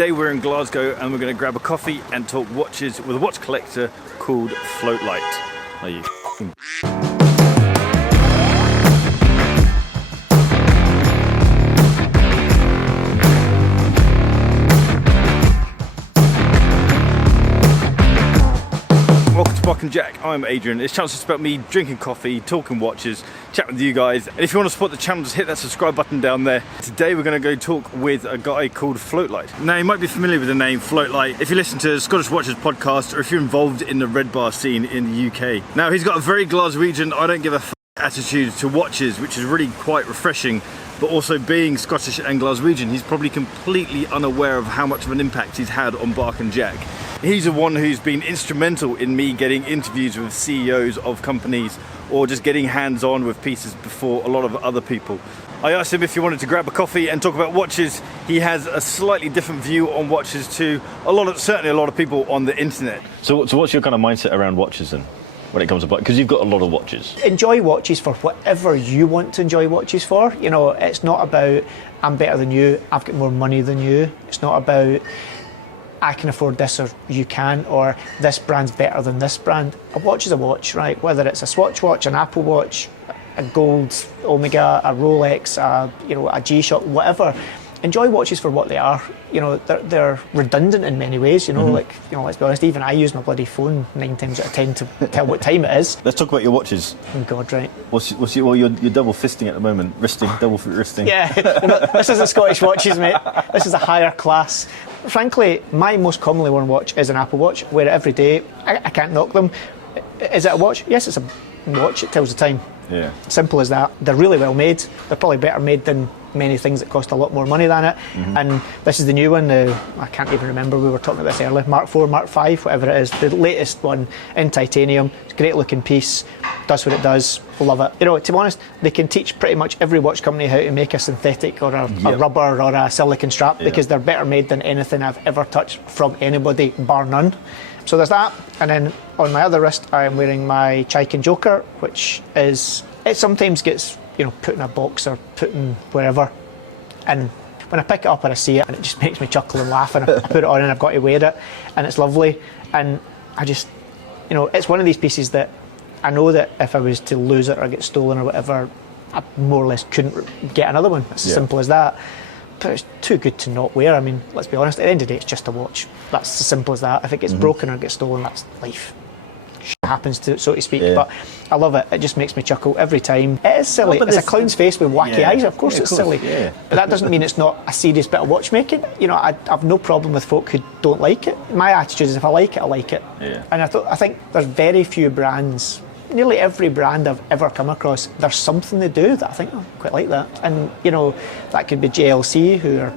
Today we're in Glasgow and we're going to grab a coffee and talk watches with a watch collector called Floatlite. Are you f***ing... Welcome to Barkandjack, I'm Adrian. It's chances about me drinking coffee, talking watches, chatting with you guys. And if you want to support the channel, just hit that subscribe button down there. Today we're going to go talk with a guy called Floatlite. Now you might be familiar with the name Floatlite if you listen to Scottish Watches podcast or if you're involved in the red bar scene in the UK. Now he's got a very Glaswegian, I don't give a f*** attitude to watches, which is really quite refreshing. But also being Scottish and Glaswegian, he's probably completely unaware of how much of an impact he's had on Barkandjack. He's the one who's been instrumental in me getting interviews with CEOs of companies or just getting hands-on with pieces before a lot of other people. I asked him if he wanted to grab a coffee and talk about watches. He has a slightly different view on watches to certainly a lot of people on the internet. So what's your kind of mindset around watches then? When it comes to because you've got a lot of watches. Enjoy watches for whatever you want to enjoy watches for. You know, it's not about I'm better than you, I've got more money than you. It's not about I can afford this or you can, or this brand's better than this brand. A watch is a watch, right? Whether it's a Swatch watch, an Apple watch, a gold Omega, a Rolex, a G-Shock, whatever. Enjoy watches for what they are. You know, they're redundant in many ways. You know, let's be honest. Even I use my bloody phone 9 times out of 10 to tell what time it is. Let's talk about your watches. Oh God, right. You're double fisting at the moment, double wristing. Yeah, this isn't Scottish watches, mate. This is a higher class. Frankly, my most commonly worn watch is an Apple Watch. Wear it every day. I can't knock them. Is it a watch? Yes, it's a watch. It tells the time. Yeah. Simple as that. They're really well made. They're probably better made than many things that cost a lot more money than it. And this is the new one. I can't even remember, we were talking about this earlier. Mark 4, Mark 5, whatever it is. The latest one in titanium. It's a great looking piece. Does what it does. Love it. You know, to be honest, they can teach pretty much every watch company how to make a synthetic or a rubber or a silicon strap because they're better made than anything I've ever touched from anybody, bar none. So there's that. And then on my other wrist, I'm wearing my Chaykin Joker, which is, it sometimes gets, put in a box or put in wherever. And when I pick it up and I see it, and it just makes me chuckle and laugh, and I put it on and I've got to wear it, and it's lovely. And I just, it's one of these pieces that I know that if I was to lose it or get stolen or whatever, I more or less couldn't get another one. It's as simple as that. But it's too good to not wear. I mean, let's be honest, at the end of the day, it's just a watch. That's as simple as that. If it gets broken or gets stolen, that's life. Shit happens to it, so to speak. But I love it. It just makes me chuckle every time. It is silly. It's a clown's face with wacky eyes. Of course it's silly. Yeah. But that doesn't mean it's not a serious bit of watchmaking. I've no problem with folk who don't like it. My attitude is if I like it, I like it. Yeah. And I think there's very few brands, nearly every brand I've ever come across, there's something they do that I think, I quite like that. And, that could be JLC, who are,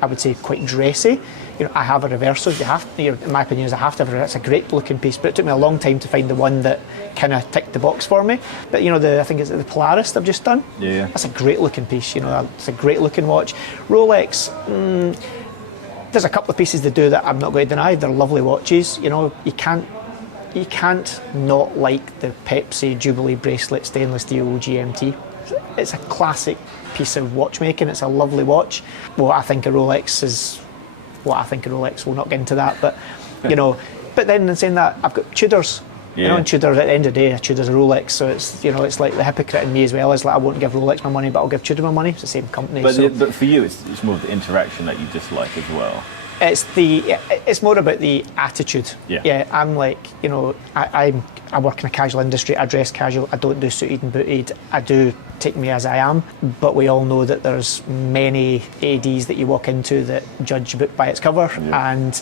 I would say, quite dressy. I have a reverso. You have to, in my opinion, I have to have a. It's a great looking piece, but it took me a long time to find the one that kind of ticked the box for me. But I think it's the Polaris they've just done. Yeah. That's a great looking piece. It's a great looking watch. Rolex. There's a couple of pieces they do that I'm not going to deny. They're lovely watches. You can't not like the Pepsi Jubilee bracelet stainless steel GMT. It's a classic piece of watchmaking. It's a lovely watch. What I think a Rolex is. We'll not get into that, but but then in saying that, I've got Tudors. And Tudor, at the end of the day, a Tudor's a Rolex, so it's it's like the hypocrite in me as well. Is like I won't give Rolex my money, but I'll give Tudor my money. It's the same company. But for you, it's more of the interaction that you dislike as well. It's more about the attitude. Yeah. I'm like, I work in a casual industry. I dress casual. I don't do suited and booted. I do take me as I am. But we all know that there's many ADs that you walk into that judge a book by its cover, and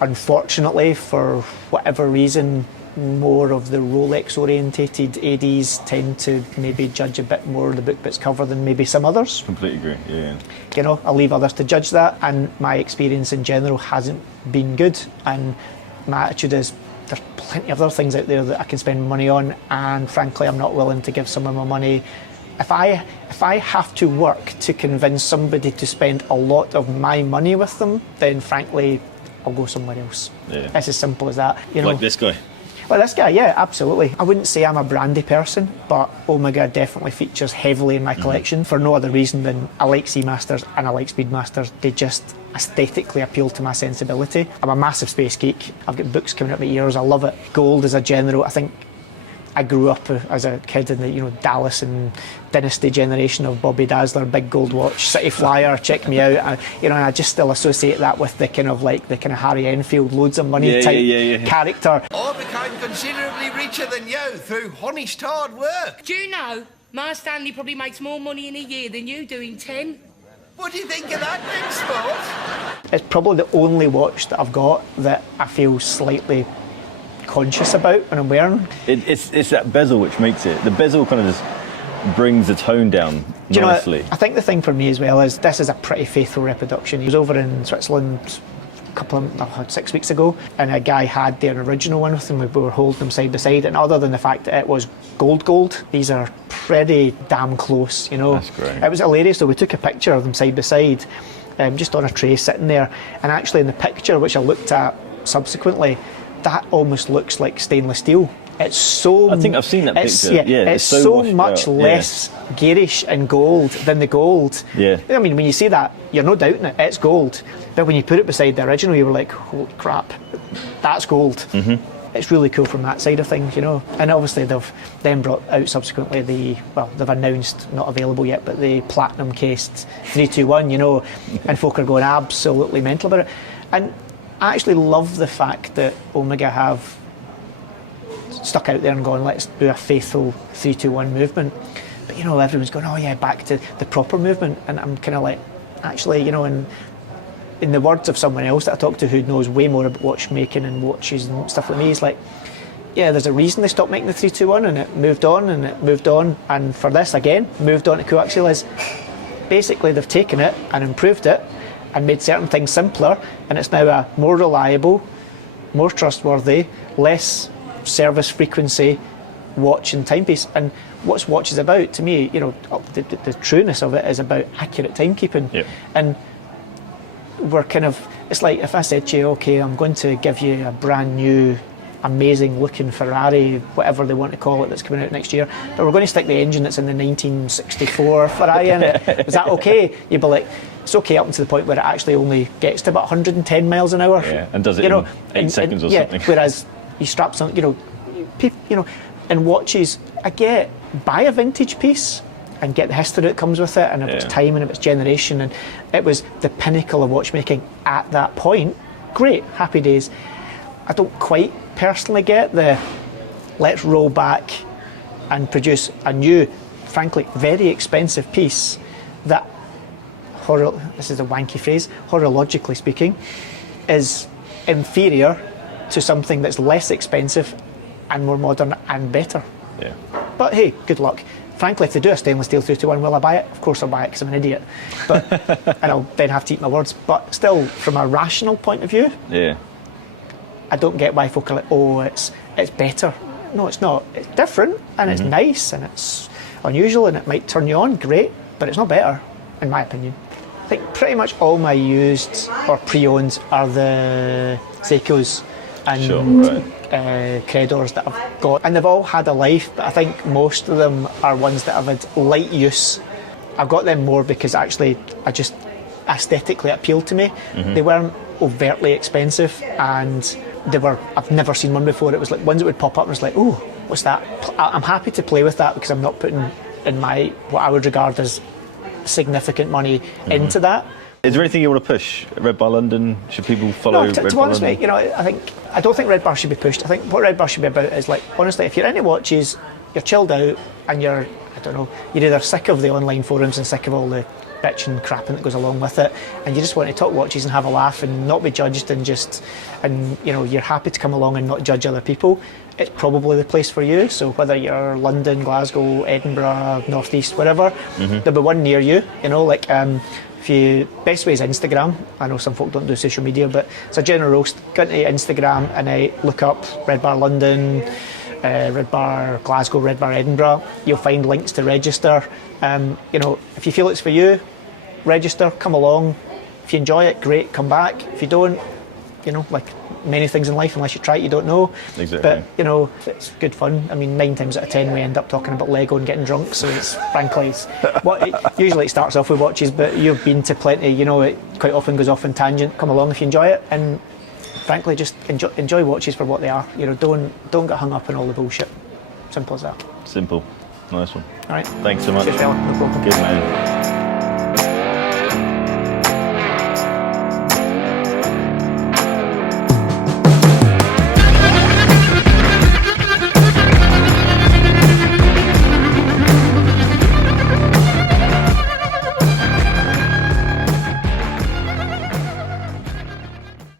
unfortunately, for whatever reason, more of the Rolex orientated ADs tend to maybe judge a bit more the book by its cover than maybe some others. Completely agree, yeah. I'll leave others to judge that, and my experience in general hasn't been good, and my attitude is there's plenty of other things out there that I can spend money on, and frankly I'm not willing to give someone my money. If I have to work to convince somebody to spend a lot of my money with them, then frankly I'll go somewhere else. Yeah. It's as simple as that. Like this guy. Well, this guy, yeah, absolutely. I wouldn't say I'm a brandy person, but Omega definitely features heavily in my collection for no other reason than I like Seamasters and I like Speedmasters. They just aesthetically appeal to my sensibility. I'm a massive space geek. I've got books coming up my ears. I love it. Gold as a general, I think I grew up as a kid in the Dallas and Dynasty generation of Bobby Dazzler, big gold watch, City Flyer, check me out. And I just still associate that with the kind of Harry Enfield, loads of money type character. I became considerably richer than you through honest hard work. Do you know, my Stanley probably makes more money in a year than you do in 10. What do you think of that then, Sport? It's probably the only watch that I've got that I feel slightly conscious about when I'm wearing. It's that bezel which makes it. The bezel kind of just brings the tone down nicely. I think the thing for me as well is this is a pretty faithful reproduction. He was over in Switzerland a couple of 6 weeks ago, and a guy had their original one with him. We were holding them side by side, and other than the fact that it was gold, these are pretty damn close. That's great. It was hilarious though. We took a picture of them side by side, just on a tray sitting there, and actually in the picture, which I looked at subsequently, that almost looks like stainless steel. It's so... I think I've seen that picture. It's so much less garish and gold than the gold. Yeah. I mean, when you see that, you're no doubting it. It's gold. But when you put it beside the original, you were like, holy crap, that's gold. Mm-hmm. It's really cool from that side of things, And obviously they've then brought out subsequently they've announced, not available yet, but the platinum cased 321, and folk are going absolutely mental about it. And I actually love the fact that Omega have stuck out there and gone, let's do a faithful 321 movement. But everyone's going, oh yeah, back to the proper movement. And I'm kind of like, actually, in the words of someone else that I talked to who knows way more about watchmaking and watches and stuff like me, he's like, yeah, there's a reason they stopped making the 321 and it moved on and it moved on. And for this, again, moved on to coaxial is basically they've taken it and improved it and made certain things simpler, and it's now a more reliable, more trustworthy, less service frequency watch and timepiece. And what's watch is about, to me, the trueness of it is about accurate timekeeping. Yep. And we're kind of, it's like if I said to you, okay, I'm going to give you a brand new amazing looking Ferrari, whatever they want to call it, that's coming out next year, but we're going to stick the engine that's in the 1964 Ferrari in it. Is that okay? You'd be like, it's okay up to the point where it actually only gets to about 110 miles an hour. Yeah, and does it in 8 seconds or something. Whereas you strap something, and watches, I get, buy a vintage piece and get the history that comes with it, and if it's time and if it's generation, and it was the pinnacle of watchmaking at that point. Great, happy days. I don't quite personally get the let's roll back and produce a new, frankly, very expensive piece that, this is a wanky phrase, horologically speaking, is inferior to something that's less expensive and more modern and better. Yeah. But hey, good luck. Frankly, if they do a stainless steel 321, will I buy it? Of course I'll buy it because I'm an idiot. But and I'll then have to eat my words. But still, from a rational point of view, I don't get why folk are like, oh, it's better. No, it's not. It's different and it's nice and it's unusual and it might turn you on, great, but it's not better, in my opinion. I think pretty much all my used or pre-owned are the Seikos and credors that I've got, and they've all had a life, but I think most of them are ones that have had light use. I've got them more because actually I just aesthetically appealed to me. They weren't overtly expensive, and I've never seen one before. It was like ones that would pop up and it's like, oh, what's that? I'm happy to play with that because I'm not putting in what I would regard as significant money into that. Is there anything you want to push? Red Bar London? Should people follow Red Bar London? To be honest, mate, I don't think Red Bar should be pushed. I think what Red Bar should be about is, like, honestly, if you're into watches, you're chilled out and you're either sick of the online forums and sick of all the bitch and crapping that goes along with it, and you just want to talk watches and have a laugh and not be judged and you're happy to come along and not judge other people, it's probably the place for you. So whether you're London, Glasgow, Edinburgh, North East, wherever, there'll be one near you. Best way is Instagram. I know some folk don't do social media, but it's a general roast. Go into Instagram and look up Red Bar London, Red Bar Glasgow, Red Bar Edinburgh. You'll find links to register. If you feel it's for you, register, come along. If you enjoy it, great, come back. If you don't, you know, like many things in life, unless you try it, you don't know. Exactly. But, you know, it's good fun. I mean, 9 times out of 10 we end up talking about Lego and getting drunk, so it's frankly, usually it starts off with watches, but you've been to plenty, you know, it quite often goes off in tangent. Come along if you enjoy it, and frankly, just enjoy watches for what they are. You know, don't get hung up on all the bullshit. Simple as that. Simple. Nice one. All right. Thanks so much. Cheers, fella. No problem. Good man.